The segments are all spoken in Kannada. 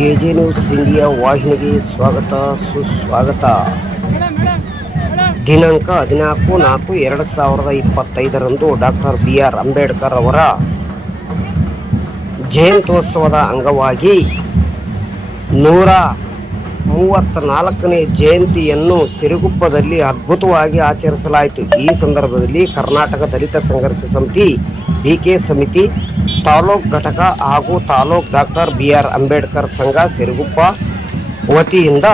ಕೆಜೆ ನ್ಯೂಸ್ ಇಂಡಿಯಾ ವಾಹಿನಿಗೆ ಸ್ವಾಗತ ಸುಸ್ವಾಗತ. ದಿನಾಂಕ 14/4/2025 ಡಾಕ್ಟರ್ BR ಅಂಬೇಡ್ಕರ್ ಅವರ ಜಯಂತ್ಯೋತ್ಸವದ ಅಂಗವಾಗಿ 134ನೇ ಜಯಂತಿಯನ್ನು ಸಿರುಗುಪ್ಪದಲ್ಲಿ ಅದ್ಭುತವಾಗಿ ಆಚರಿಸಲಾಯಿತು. ಈ ಸಂದರ್ಭದಲ್ಲಿ ಕರ್ನಾಟಕ ದಲಿತ ಸಂಘರ್ಷ ಸಮಿತಿ, BK ಸಮಿತಿ ತಾಲೂಕು ಘಟಕ ಹಾಗೂ ತಾಲೂಕು ಡಾಕ್ಟರ್ BR ಅಂಬೇಡ್ಕರ್ ಸಂಘ ಸಿರುಗುಪ್ಪ ವತಿಯಿಂದ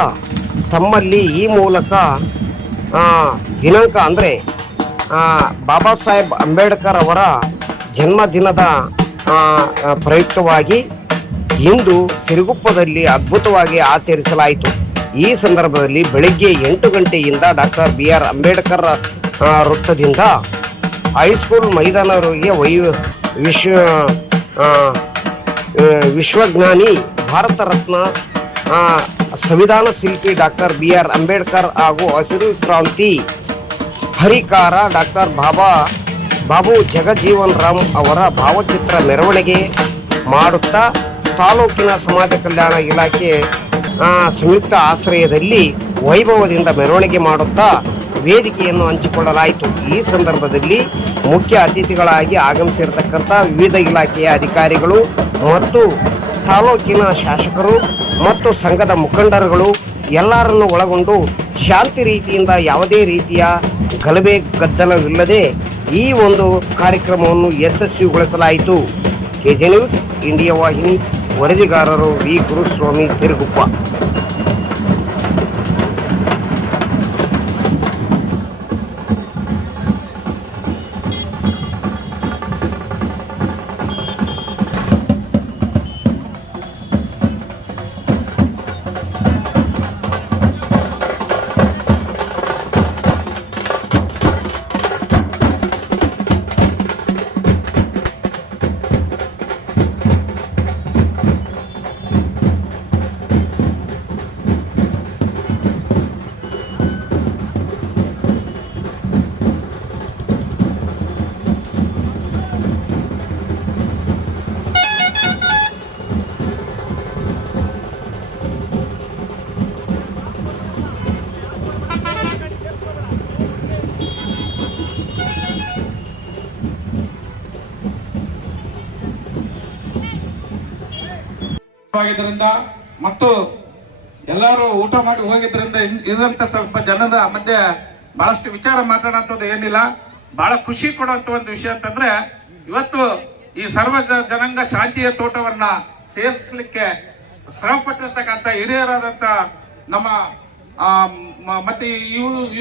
ತಮ್ಮಲ್ಲಿ ಈ ಮೂಲಕ ದಿನಾಂಕ ಅಂದರೆ ಬಾಬಾ ಸಾಹೇಬ್ ಅಂಬೇಡ್ಕರ್ ಅವರ ಜನ್ಮದಿನದ ಪ್ರಯುಕ್ತವಾಗಿ ಇಂದು ಸಿರುಗುಪ್ಪದಲ್ಲಿ ಅದ್ಭುತವಾಗಿ ಆಚರಿಸಲಾಯಿತು. ಈ ಸಂದರ್ಭದಲ್ಲಿ ಬೆಳಿಗ್ಗೆ 8 ಗಂಟೆಯಿಂದ ಡಾಕ್ಟರ್ BR ಅಂಬೇಡ್ಕರ್ ವೃತ್ತದಿಂದ ಹೈಸ್ಕೂಲ್ ಮೈದಾನವರೆಗೆ ವಿಶ್ವಜ್ಞಾನಿ, ಭಾರತ ರತ್ನ, ಸಂವಿಧಾನ ಶಿಲ್ಪಿ ಡಾಕ್ಟರ್ BR ಅಂಬೇಡ್ಕರ್ ಹಾಗೂ ಹಸಿರು ಕ್ರಾಂತಿ ಹರಿಕಾರ ಡಾಕ್ಟರ್ ಬಾಬು ಜಗಜೀವನ್ ರಾಮ್ ಅವರ ಭಾವಚಿತ್ರ ಮೆರವಣಿಗೆ ಮಾಡುತ್ತಾ ತಾಲೂಕಿನ ಸಮಾಜ ಕಲ್ಯಾಣ ಇಲಾಖೆ ಸಂಯುಕ್ತ ಆಶ್ರಯದಲ್ಲಿ ವೈಭವದಿಂದ ಮೆರವಣಿಗೆ ಮಾಡುತ್ತಾ ವೇದಿಕೆಯನ್ನು ಹಂಚಿಕೊಳ್ಳಲಾಯಿತು. ಈ ಸಂದರ್ಭದಲ್ಲಿ ಮುಖ್ಯ ಅತಿಥಿಗಳಾಗಿ ಆಗಮಿಸಿರತಕ್ಕಂಥ ವಿವಿಧ ಇಲಾಖೆಯ ಅಧಿಕಾರಿಗಳು ಮತ್ತು ತಾಲೂಕಿನ ಶಾಸಕರು ಮತ್ತು ಸಂಘದ ಮುಖಂಡರುಗಳು ಎಲ್ಲರನ್ನು ಒಳಗೊಂಡು ಶಾಂತಿ ರೀತಿಯಿಂದ ಯಾವುದೇ ರೀತಿಯ ಗಲಭೆ ಗದ್ದಲವಿಲ್ಲದೆ ಈ ಒಂದು ಕಾರ್ಯಕ್ರಮವನ್ನು ಯಶಸ್ವಿಗೊಳಿಸಲಾಯಿತು. ಕೆಜೆ ನ್ಯೂಸ್ ಇಂಡಿಯಾ ವಾಹಿನಿ ವರದಿಗಾರರು ವಿ ಗುರುಸ್ವಾಮಿ, ಸಿರುಗುಪ್ಪ. ಆಗಿದ್ದರಿಂದ ಮತ್ತು ಎಲ್ಲರೂ ಊಟ ಮಾಡಿ ಹೋಗಿದ್ರಿಂದ ಇದಂತ ಸ್ವಲ್ಪ ಜನದ ಮಧ್ಯೆ ಬಹಳಷ್ಟು ವಿಚಾರ ಮಾತಾಡೋಂಥದ್ದು ಏನಿಲ್ಲ. ಬಹಳ ಖುಷಿ ಕೊಡುವಂತ ಒಂದು ವಿಷಯ ಅಂತಂದ್ರೆ ಇವತ್ತು ಈ ಸರ್ವ ಜನಾಂಗ ಶಾಂತಿಯ ತೋಟವನ್ನ ಸೇರಿಸಲಿಕ್ಕೆ ಶ್ರಮ ಪಟ್ಟಿರ್ತಕ್ಕಂಥ ಹಿರಿಯರಾದಂತ ನಮ್ಮ ಮತ್ತೆ ಈ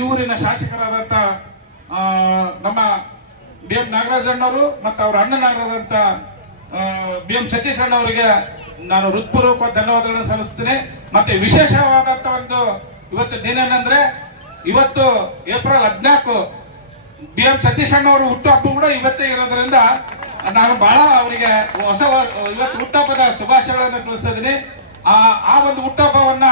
ಊರಿನ ಶಾಸಕರಾದಂತ ನಮ್ಮ BM ನಾಗರಾಜಣ್ಣವರು ಮತ್ತು ಅವ್ರ ಅಣ್ಣನಾಗಿರೋದಂತ BM ಸತೀಶ್ ಅಣ್ಣವರಿಗೆ ನಾನು ಹೃತ್ಪೂರ್ವಕ ಧನ್ಯವಾದಗಳನ್ನು ಸಲ್ಲಿಸ್ತೇನೆ. ಮತ್ತೆ ವಿಶೇಷವಾದಂತ ಒಂದು ಇವತ್ತು ದಿನ ಏನಂದ್ರೆ ಇವತ್ತು ಏಪ್ರಿಲ್ 14 BM ಸತೀಶ್ ಅಣ್ಣವರು ಹುಟ್ಟುಹಬ್ಬ ಕೂಡ ಇವತ್ತೇ ಇರೋದ್ರಿಂದ ನಾನು ಬಹಳ ಅವರಿಗೆ ಹೊಸ ಇವತ್ತು ಹುಟ್ಟುಹಬ್ಬದ ಶುಭಾಶಯಗಳನ್ನು ತಿಳಿಸ್ತಿದ್ದೀನಿ. ಆ ಒಂದು ಹುಟ್ಟುಹಬ್ಬವನ್ನ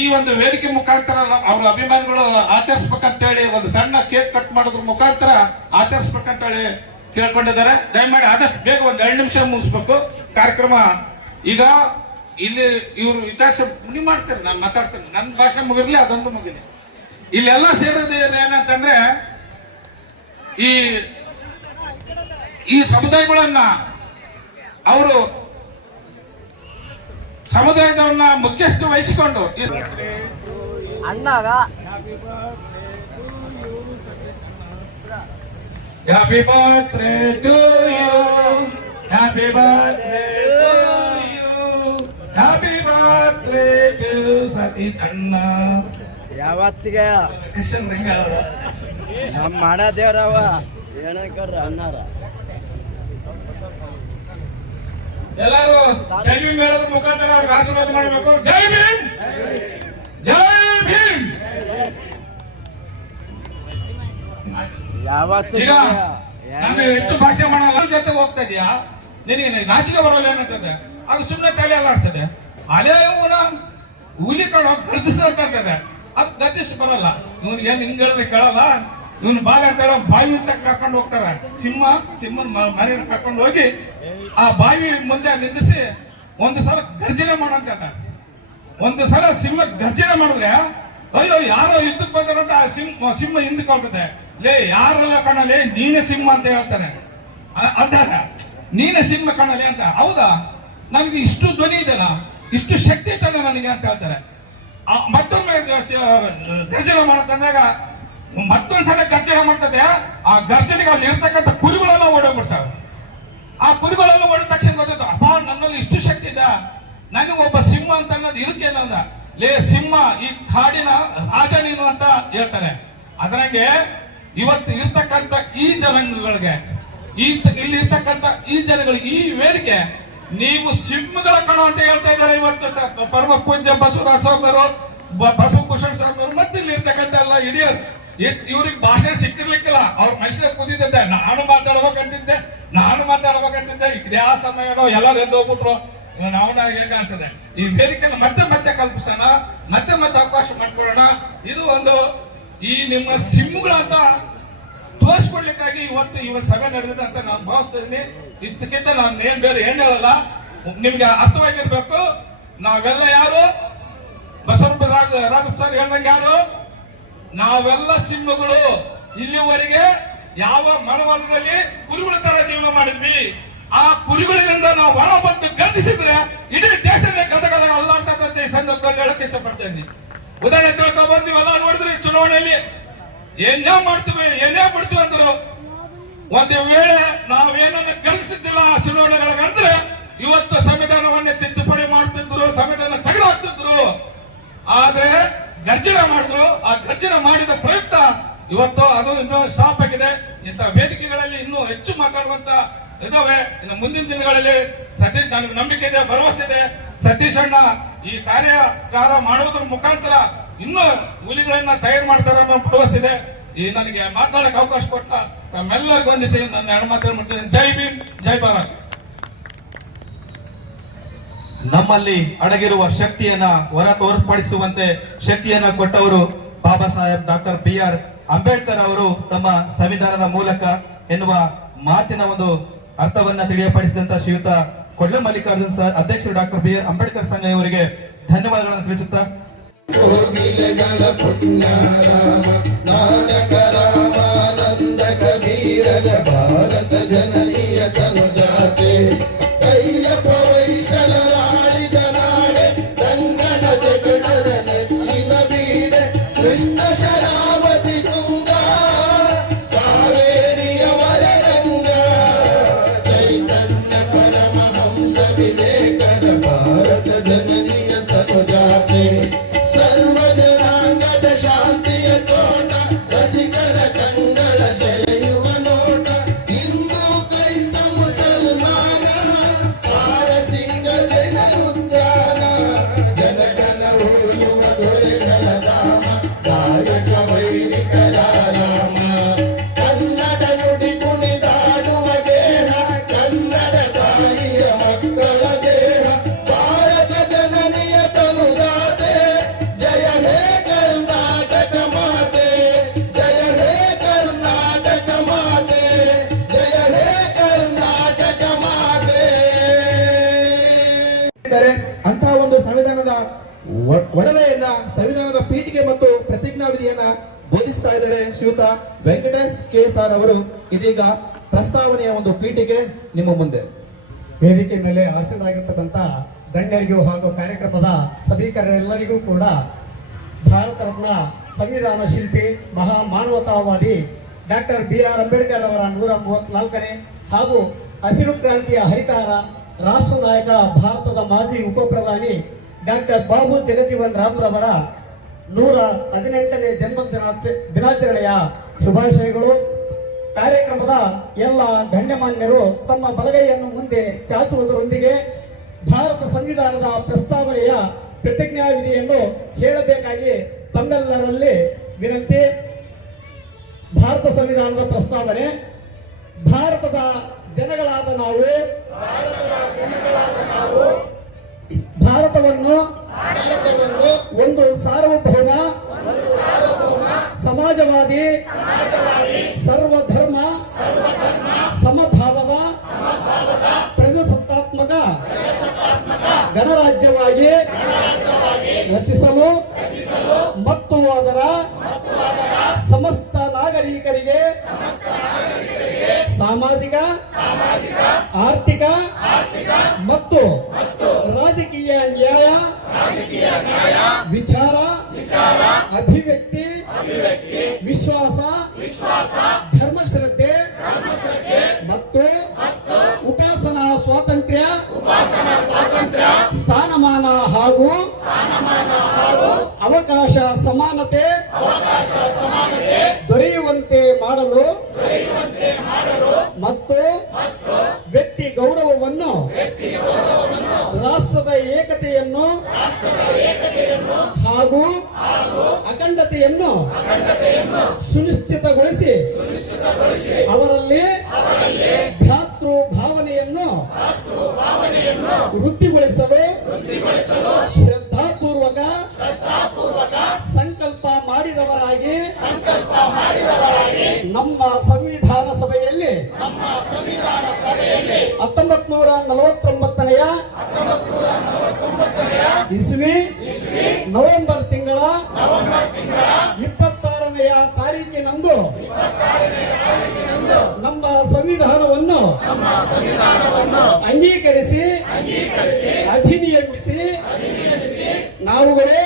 ಈ ಒಂದು ವೇದಿಕೆ ಮುಖಾಂತರ ಅವ್ರ ಅಭಿಮಾನಿಗಳು ಆಚರಿಸ್ಬೇಕಂತೇಳಿ ಒಂದು ಸಣ್ಣ ಕೇಕ್ ಕಟ್ ಮಾಡೋದ್ರ ಮುಖಾಂತರ ಆಚರಿಸ್ಬೇಕಂತೇಳಿ ಕೇಳ್ಕೊಂಡಿದ್ದಾರೆ. ದಯಮಾಡಿ ಆದಷ್ಟು ಬೇಗ ಒಂದು 2 ನಿಮಿಷ ಮುಗಿಸ್ಬೇಕು ಕಾರ್ಯಕ್ರಮ. ಈಗ ಇಲ್ಲಿ ಇವ್ರು ವಿಚಾರಿಸ ನೀವು ಮಾಡ್ತಾರೆ, ನಾನು ಮಾತಾಡ್ತೇನೆ, ನನ್ನ ಭಾಷೆ ಮುಗಿರ್ಲಿ, ಅದೊಂದು ಮುಗಿಲಿ. ಇಲ್ಲೆಲ್ಲ ಸೇರೋದು ಏನಂತಂದ್ರೆ ಈ ಸಮುದಾಯಗಳನ್ನ ಅವರು ಸಮುದಾಯದವ್ರನ್ನ ಮುಖ್ಯಸ್ಥ ವಹಿಸಿಕೊಂಡು ಅಣ್ಣಾಗ happy birthday to you, happy birthday to you, happy birthday to Satish ಅಣ್ಣ. ಯಾವತ್ತಿಗೆ ಕೃಷ್ಣ ರಂಗ ನಮ್ಮ ಮಾಡದೇವ್ರವ ಏನಕ್ಕಾರ ಅಣ್ಣಾರ ಎಲ್ಲರೂ ಜೈ ಭೀಮ್ ಹೇಳೋದ್ರ ಮುಖಾಂತರ ಅವ್ರಿಗೆ ಆಶೀರ್ವಾದ ಮಾಡಬೇಕು. ಜೈ ಭೀಮ್, ಜೈ ಭೀಮ್. ಯಾವತ್ತಿಗೆ ಈಗ ನಾನು ಹೆಚ್ಚು ಭಾಷೆ ಮಾಡಲ್ಲ, ಜೊತೆ ಹೋಗ್ತಾ ಇದೀಯಾ, ನಿನಗೆ ನಾಚಿಕೆ ಬರೋಲ್ಲ ಏನಂತದೆ, ಅದು ಸುಮ್ಮನೆ ತಲೆ ಅಲ್ಲಾಡ್ಸದೆ. ಅದೇ ಇವನ ಹುಲಿ ಕಡೆ ಗರ್ಜಿಸ್ತದೆ, ಅದು ಗರ್ಜಿಸಿ ಬರಲ್ಲ. ಇವನಿಗೆ ಏನ್ ಹಿಂಗ್ ಹೇಳಿದ್ರೆ ಕೇಳಲ್ಲ. ಇವನು ಬಾಲ ಅಂತ ಹೇಳೋ ಬಾವಿ ಅಂತ ಕರ್ಕೊಂಡು ಹೋಗ್ತಾರೆ. ಸಿಂಹನ ಮನೆಯನ್ನು ಕರ್ಕೊಂಡು ಹೋಗಿ ಆ ಬಾವಿ ಮುಂದೆ ನಿಂದಿಸಿ ಒಂದು ಸಲ ಗರ್ಜನೆ ಮಾಡಂತ ಒಂದು ಸಲ ಸಿಂಹ ಗರ್ಜನೆ ಮಾಡಿದ್ರೆ ಅಯ್ಯೋ ಯಾರೋ ಯುದ್ಧಕ್ಕೆ ಬಂದಾರಂತ ಆ ಸಿಂಹ ಹಿಂದಕ್ಕೆ ಹೋಗ್ತದೆ. ಲೇ ಯಾರಲ್ಲ ಕಣಲೇ ನೀನೇ ಸಿಂಹ ಅಂತ ಹೇಳ್ತಾನೆ. ಅಂದಾಗ ನೀನೇ ಸಿಂಹ ಕಣಲೆ ಅಂತ. ಹೌದಾ, ನನಗೆ ಇಷ್ಟು ಧ್ವನಿ ಇದೆಯಲ್ಲ, ಇಷ್ಟು ಶಕ್ತಿ ಇದ್ದಾನೆ ನನಗೆ ಅಂತ ಹೇಳ್ತಾರೆ. ಮತ್ತೊಮ್ಮೆ ಗರ್ಜನೆ ಮಾಡಂತಂದಾಗ ಮತ್ತೊಂದ್ಸಲ ಗರ್ಜನೆ ಮಾಡ್ತದೆ. ಆ ಗರ್ಜನೆಗೆ ಅಲ್ಲಿ ಇರ್ತಕ್ಕಂಥ ಕುರಿಗಳೆಲ್ಲ ಓಡೋಗ್ಬಿಡ್ತಾವೆ. ಆ ಕುರಿಗಳೆಲ್ಲ ಓಡಿದ ತಕ್ಷಣ ಗೊತ್ತಾಯ್ತು, ಅಪ್ಪ ನನ್ನಲ್ಲಿ ಇಷ್ಟು ಶಕ್ತಿ ಇದೆ, ನನಗೆ ಒಬ್ಬ ಸಿಂಹ ಅಂತ ಅನ್ನೋದು ಇದಕ್ಕೇನು ಅಂದ. ಲೇ ಸಿಂಹ, ಈ ಕಾಡಿನ ರಾಜ ನೀನು ಅಂತ ಹೇಳ್ತಾರೆ. ಅದ್ರಾಗೆ ಇವತ್ತು ಇರ್ತಕ್ಕಂಥ ಈ ಜನಾಂಗಗಳಿಗೆ, ಇಲ್ಲಿ ಇರ್ತಕ್ಕಂಥ ಈ ಜನಗಳಿಗೆ, ಈ ವೇದಿಕೆ ನೀವು ಸಿಂಹಗಳ ಕಣ ಅಂತ ಹೇಳ್ತಾ ಇದ್ದಾರೆ. ಇವತ್ತು ಪರಮ ಪೂಜ್ಯ ಬಸವರಾಜ ಸ್ವಾಮಿಯವರು, ಬಸವಭೂಷಣ್ ಸ್ವಾಮಿಯವರು ಮತ್ತೆ ಇಲ್ಲಿ ಇರ್ತಕ್ಕಂಥ ಎಲ್ಲ ಹಿರಿಯರು, ಇವ್ರಿಗೆ ಭಾಷೆ ಸಿಕ್ಕಿರ್ಲಿಕ್ಕಿಲ್ಲ. ಅವ್ರ ಮನುಷ್ಯ ಕುದಿತಿದ್ದೆ, ನಾನು ಮಾತಾಡ್ಬೇಕಂತಿದ್ದೆ ಇದ್ಯಾ ಸಮಯನೋ ಎಲ್ಲರೂ ಎದ್ದು ಹೋಗ್ಬಿಟ್ರು. ನಾವು ಹೇಗ ಅನ್ಸದೆ ಈ ವೇದಿಕೆಯನ್ನು ಮತ್ತೆ ಕಲ್ಪಿಸೋಣ, ಮತ್ತೆ ಅವಕಾಶ ಮಾಡ್ಕೊಳ್ಳೋಣ. ಇದು ಒಂದು ಈ ನಿಮ್ಮ ಸಿಂಹಗಳಂತ ತೋರಿಸ್ಕೊಡ್ಲಿಕ್ಕಾಗಿ ಇವತ್ತು ಸಭೆ ನಡೆದಿದೆ ಅಂತ ನಾನು ಭಾವಿಸ್ತಾ ಇದ್ದೀನಿ. ಇಷ್ಟಕ್ಕಿಂತ ನಾನು ಬೇರೆ ಏನ್ ಹೇಳಲ್ಲ. ನಿಮ್ಗೆ ಅರ್ಥವಾಗಿರ್ಬೇಕು, ನಾವೆಲ್ಲ ಯಾರು ಬಸವರಾಜ ಸರ್ ಹೇಳ್ದಂಗೆ ಯಾರು, ನಾವೆಲ್ಲ ಸಿಂಹಗಳು. ಇಲ್ಲಿವರೆಗೆ ಯಾವ ಮನವರ್ಗದಲ್ಲಿ ಕುರಿಗಳ ತರ ಜೀವನ ಮಾಡಿದ್ವಿ. ಆ ಕುರಿಗಳಿಂದ ನಾವು ಹೊರ ಬಂದು ಗರ್ಜಿಸಿದ್ರೆ ಇಡೀ ದೇಶನೇ ಗದಗದ ಅಲ್ಲ ಅಂತ ಈ ಸಂದರ್ಭದಲ್ಲಿ ಹೇಳಕ್ ಇಷ್ಟಪಡ್ತಾ ಇದ್ದೀನಿ. ಉದಾಹರಣೆ ತಿಳ್ಕೊಂಡ್ಬಂದು ನೀವೆಲ್ಲ ನೋಡಿದ್ರಿ, ಚುನಾವಣೆಯಲ್ಲಿ ಏನೇ ಮಾಡ್ತೀವಿ ಏನೇ ಬಿಡ್ತೀವಿ ಅಂದ್ರು. ಒಂದು ವೇಳೆ ನಾವೇನನ್ನ ಗರ್ಜಿಸಿದ್ದಿಲ್ಲ ಆ ಚುನಾವಣೆಗಳಿಗಂದ್ರೆ ಇವತ್ತು ಸಂವಿಧಾನವನ್ನೇ ತಿದ್ದುಪಡಿ ಮಾಡ್ತಿದ್ರು, ಸಂವಿಧಾನ ತೆಗೆದುಹಾಕ್ತಿದ್ರು. ಆದ್ರೆ ಗರ್ಜನೆ ಮಾಡಿದ್ರು. ಆ ಗರ್ಜನೆ ಮಾಡಿದ ಪ್ರಯುಕ್ತ ಇವತ್ತು ಅದು ಇನ್ನೂ ಸ್ಟಾಪ್ ಆಗಿದೆ. ಇಂಥ ವೇದಿಕೆಗಳಲ್ಲಿ ಇನ್ನೂ ಹೆಚ್ಚು ಮಾತಾಡುವಂತ ಇದಾವೆ. ಇನ್ನು ಮುಂದಿನ ದಿನಗಳಲ್ಲಿ ಸತೀಶ್, ನನಗೆ ನಂಬಿಕೆ ಇದೆ, ಭರವಸೆ ಇದೆ, ಸತೀಶ್ ಅಣ್ಣ ಈ ಕಾರ್ಯಾಗಾರ ಮಾಡುವುದರ ಮುಖಾಂತರ ಇನ್ನೂ ಹುಲಿಗಳನ್ನ ತಯಾರು ಮಾಡ್ತಾರೆ ಅನ್ನೋ ಭರವಸೆ ಇದೆ. ಈ ನನಗೆ ಮಾತನಾಡಕ್ಕೆ ಅವಕಾಶ ಕೊಟ್ಟ ತಮ್ಮೆಲ್ಲರಿಗೂ ವಂದಿಸಿ ನನ್ನ ಎರಡು ಮಾತನ್ನು ಮಾಡ್ತೀನಿ. ಜೈ ಭೀಮ್, ಜೈ ಭಾರತ್. ನಮ್ಮಲ್ಲಿ ಅಡಗಿರುವ ಶಕ್ತಿಯನ್ನ ಹೊರ ತೋರ್ಪಡಿಸುವಂತೆ ಶಕ್ತಿಯನ್ನ ಕೊಟ್ಟವರು ಬಾಬಾ ಸಾಹೇಬ್ ಡಾಕ್ಟರ್ BR ಅಂಬೇಡ್ಕರ್ ಅವರು ತಮ್ಮ ಸಂವಿಧಾನದ ಮೂಲಕ ಎನ್ನುವ ಮಾತಿನ ಒಂದು ಅರ್ಥವನ್ನ ತಿಳಿಯಪಡಿಸಿದಂತ ಶ್ರೀಯುತ ಕೊಡ್ಲ ಮಲ್ಲಿಕಾರ್ಜುನ್ ಸರ್, ಅಧ್ಯಕ್ಷರು ಡಾಕ್ಟರ್ BR ಅಂಬೇಡ್ಕರ್ ಸಂಘ ಇವರಿಗೆ ಧನ್ಯವಾದಗಳನ್ನು ತಿಳಿಸುತ್ತಾ ಭಾರತ ಜನನೀಯ ತನು ಜಾತೆ ಕೃಷ್ಣ ಶರಾವತಿ ತುಂಗ ಕಾವೇರಿಯ ವರರಂಗ ಚೈತನ್ಯ ಪರಮಹಂಸ ವಿವೇಕದ ಭಾರತ ಜನನಿಯ ತನು ಜಾತೆ ಸರ್ವ ಜನಾಂಗದ ಶಾಂತಿಯ ತೋಟ ರಸಿಕರ ಕಂಗಳ ಸೆಳೆಯುವ ನೋಟ ಹಿಂದೂ ಕ್ರೈಸ್ತ ಮುಸಲ್ಮಾನ ಪಾರಸಿಂಗ ಜನ ಉದ್ಯಾನ ಜನಗಣ ಉಳಿಯುವ ದೊರೆಗಳ ಧಾಮ ಕಾಯಕ ವೈರಿಕರ ರಾಮ ಕನ್ನಡ ನುಡಿ ಕುಣಿದಾಡುವ ದೇಹ ಕನ್ನಡ ತಾಯಿಯ ಮಕ್ಕಳ ದೇಹ ಭಾರತ ಜನನಿಯ ತನುಜಾತೆ ಜಯ ಹೇ ಕರ್ನಾಟಕ ಮಾತೆ ಜಯ ಹೇ ಕರ್ನಾಟಕ ಮಾತೆ ಜಯ ಹೇ ಕರ್ನಾಟಕ ಮಾತೆ. ಅಂತಹ ಒಂದು ಸಂವಿಧಾನದ ಒಡವೆಯನ್ನ, ಸಂವಿಧಾನದ ಪೀಠಿಗೆ ಮತ್ತು ಪ್ರತಿಜ್ಞಾ ವಿಧಿಯನ್ನ ಬೋಧಿಸ್ತಾ ಇದ್ದಾರೆ ಶ್ರೀಯುತ ವೆಂಕಟೇಶ್ KSR ಅವರು. ಇದೀಗ ಪ್ರಸ್ತಾವನೆಯ ಒಂದು ಪೀಠಿಗೆ ನಿಮ್ಮ ಮುಂದೆ. ವೇದಿಕೆ ಮೇಲೆ ಆಸೀನರಾಗಿರ್ತಕ್ಕಂಥ ಗಣ್ಯರಿಗೂ ಹಾಗೂ ಕಾರ್ಯಕ್ರಮದ ಸಭೀಕರೆಲ್ಲರಿಗೂ ಕೂಡ ಭಾರತ ರತ್ನ ಸಂವಿಧಾನ ಶಿಲ್ಪಿ ಮಹಾ ಮಾನವತಾವಾದಿ ಡಾಕ್ಟರ್ BR ಅಂಬೇಡ್ಕರ್ ಅವರ 134ನೇ ಹಾಗೂ ಹಸಿರು ಕ್ರಾಂತಿಯ ಹರಿಕಾರ ರಾಷ್ಟ್ರ ನಾಯಕ ಭಾರತದ ಮಾಜಿ ಉಪ ಪ್ರಧಾನಿ ಡಾಕ್ಟರ್ ಬಾಬು ಜಗಜೀವನ್ ರಾಮ್ರವರ 118ನೇ ಜನ್ಮ ದಿನಾಚರಣೆಯ ಶುಭಾಶಯಗಳು. ಕಾರ್ಯಕ್ರಮದ ಎಲ್ಲ ಗಣ್ಯಮಾನ್ಯರು ತಮ್ಮ ಬಲಗೈಯನ್ನು ಮುಂದೆ ಚಾಚುವುದರೊಂದಿಗೆ ಭಾರತ ಸಂವಿಧಾನದ ಪ್ರಸ್ತಾವನೆಯ ಪ್ರತಿಜ್ಞಾ ವಿಧಿಯನ್ನು ಹೇಳಬೇಕಾಗಿ ತಮ್ಮೆಲ್ಲರಲ್ಲಿ ವಿನಂತಿ. ಭಾರತ ಸಂವಿಧಾನದ ಪ್ರಸ್ತಾವನೆ. ಭಾರತದ ಜನಗಳಾದ ನಾವು ಭಾರತವನ್ನು ಒಂದು ಸಾರ್ವಭೌಮ ಸಮಾಜವಾದಿ ಸರ್ವಧರ್ಮ ಸಮಭಾವದ ಪ್ರಜಾಸತ್ತಾತ್ಮಕ ಗಣರಾಜ್ಯವಾಗಿ ರಚಿಸಲು ಮತ್ತು ಅದರ ಸಮಸ್ತ ನಾಗರಿಕರಿಗೆ ಸಾಮಾಜಿಕ ಆರ್ಥಿಕ ಮತ್ತು ರಾಜಕೀಯ ನ್ಯಾಯ ವಿಚಾರ ಅಭಿವ್ಯಕ್ತಿ ವಿಶ್ವಾಸ ಧರ್ಮಶ್ರದ್ಧೆ ಮತ್ತು ಉಪಾಸನಾ ಸ್ವಾತಂತ್ರ್ಯ ಸ್ಥಾನಮಾನ ಹಾಗೂ ಅವಕಾಶ ಸಮಾನತೆ ದೊರೆಯುವಂತೆ ಮಾಡಲು ಮತ್ತು ವ್ಯಕ್ತಿ ಗೌರವವನ್ನು ರಾಷ್ಟ್ರದ ಏಕತೆಯನ್ನು ಹಾಗೂ ಅಖಂಡತೆಯನ್ನು ಸುನಿಶ್ಚಿತಗೊಳಿಸಿ ಅವರಲ್ಲಿ ಭ್ರಾತೃ ಭಾವನೆಯನ್ನು ವೃದ್ಧಿಗೊಳಿಸಲು ಶ್ರದ್ಧಾಪೂರ್ವಕ ಸಂಕಲ್ಪ ಮಾಡಿದವರಾಗಿ ನಮ್ಮ ಸಂವಿಧಾನ ಸಭೆಯಲ್ಲಿ 1949ನೇ ಇಸ್ವಿ ನವೆಂಬರ್ ತಿಂಗಳ 26ನೇ ತಾರೀಕಿನಂದು ನಮ್ಮ ಸಂವಿಧಾನವನ್ನು ಅಂಗೀಕರಿಸಿ ಅಧಿನಿಯಮಿಸಿ ನಾವುಗಳು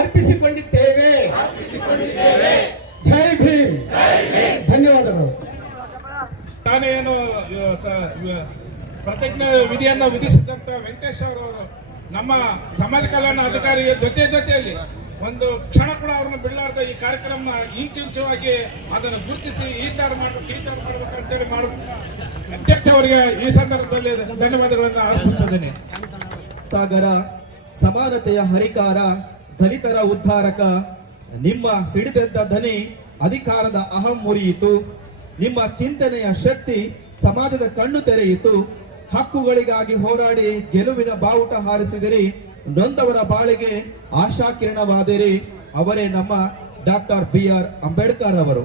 ಅರ್ಪಿಸಿಕೊಂಡಿದ್ದೇವೆ. ಜೈ ಭೀಮ್. ಧನ್ಯವಾದಗಳು. ತಾನೇ ಏನು ಪ್ರತಿಜ್ಞಾ ವಿಧಿಯನ್ನು ವಿಧಿಸಿದಂತ ವೆಂಕಟೇಶ್ ಅವರು ನಮ್ಮ ಸಮಾಜ ಕಲ್ಯಾಣ ಅಧಿಕಾರಿಯ ಜೊತೆಯಲ್ಲಿ ಒಂದು ಕ್ಷಣ ಕೂಡ ಅವ್ರನ್ನ ಬಿಡಲಾರ್ದ ಈ ಕಾರ್ಯಕ್ರಮ ಇಂಚಿಂಚವಾಗಿ ಅದನ್ನು ಗುರುತಿಸಿ ಈ ತರ ಮಾಡ್ಬೇಕು ಅಂತೇಳಿ ಅಧ್ಯಕ್ಷ ಅವರಿಗೆ ಈ ಸಂದರ್ಭದಲ್ಲಿ ಧನ್ಯವಾದಗಳನ್ನು ಅರ್ಪಿಸುತ್ತೇನೆ. ಸಾಗರ ಸಮಾನತೆಯ ಹರಿಕಾರ ದಲಿತರ ಉದ್ಧಾರಕ ನಿಮ್ಮ ಸಿಡಿದೆದ್ದ ಧ್ವನಿ ಅಧಿಕಾರದ ಅಹಂ ಮುರಿಯಿತು. ನಿಮ್ಮ ಚಿಂತನೆಯ ಶಕ್ತಿ ಸಮಾಜದ ಕಣ್ಣು ತೆರೆಯಿತು. ಹಕ್ಕುಗಳಿಗಾಗಿ ಹೋರಾಡಿ ಗೆಲುವಿನ ಬಾವುಟ ಹಾರಿಸಿದಿರಿ. ನೊಂದವರ ಬಾಳಿಗೆ ಆಶಾ ಕಿರಣವಾದಿರಿ. ಅವರೇ ನಮ್ಮ ಡಾಕ್ಟರ್ BR ಅಂಬೇಡ್ಕರ್ ಅವರು.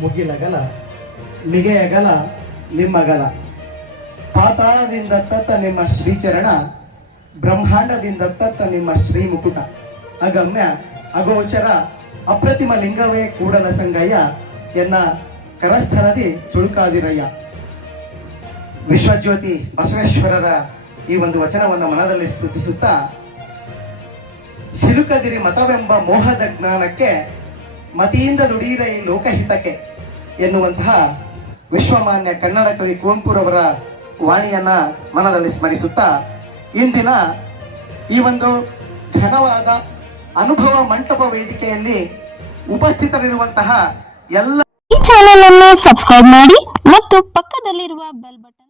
ಮುಗಿಲಗಲ ನಿಗೆಯಗಲ ನಿಮ್ಮಗಲ ಪಾತಾಳದಿಂದ ತತ್ತ ನಿಮ್ಮ ಶ್ರೀಚರಣ ಬ್ರಹ್ಮಾಂಡದಿಂದ ತತ್ತ ನಿಮ್ಮ ಶ್ರೀ ಮುಕುಟ ಅಗಮ್ಯ ಅಗೋಚರ ಅಪ್ರತಿಮ ಲಿಂಗವೇ ಕೂಡಲ ಸಂಗಯ್ಯ ಎನ್ನ ಕರಸ್ಥಳದಿ ಚುಳುಕಾದಿರಯ್ಯ. ವಿಶ್ವಜ್ಯೋತಿ ಬಸವೇಶ್ವರರ ಈ ಒಂದು ವಚನವನ್ನು ಮನದಲ್ಲಿ ಸ್ತುತಿಸುತ್ತಾ, ಸಿಲುಕದಿರಿ ಮತವೆಂಬ ಮೋಹದ ಜ್ಞಾನಕ್ಕೆ ಮತಿಯಿಂದ ದುಡೀರ ಈ ಲೋಕಹಿತಕ್ಕೆ ಎನ್ನುವಂತಹ ವಿಶ್ವಮಾನ್ಯ ಕನ್ನಡ ಕವಿ ಕುವೆಂಪುರವರ ವಾಣಿಯನ್ನ ಮನದಲ್ಲಿ ಸ್ಮರಿಸುತ್ತಾ, ಇಂದಿನ ಈ ಒಂದು ಘನವಾದ ಅನುಭವ ಮಂಟಪ ವೇದಿಕೆಯಲ್ಲಿ ಉಪಸ್ಥಿತರಿರುವಂತಹ ಎಲ್ಲ ಈ ಚಾನೆಲ್ ಅನ್ನು ಸಬ್ಸ್ಕ್ರೈಬ್ ಮಾಡಿ ಮತ್ತು ಪಕ್ಕದಲ್ಲಿರುವ ಬೆಲ್ ಬಟನ್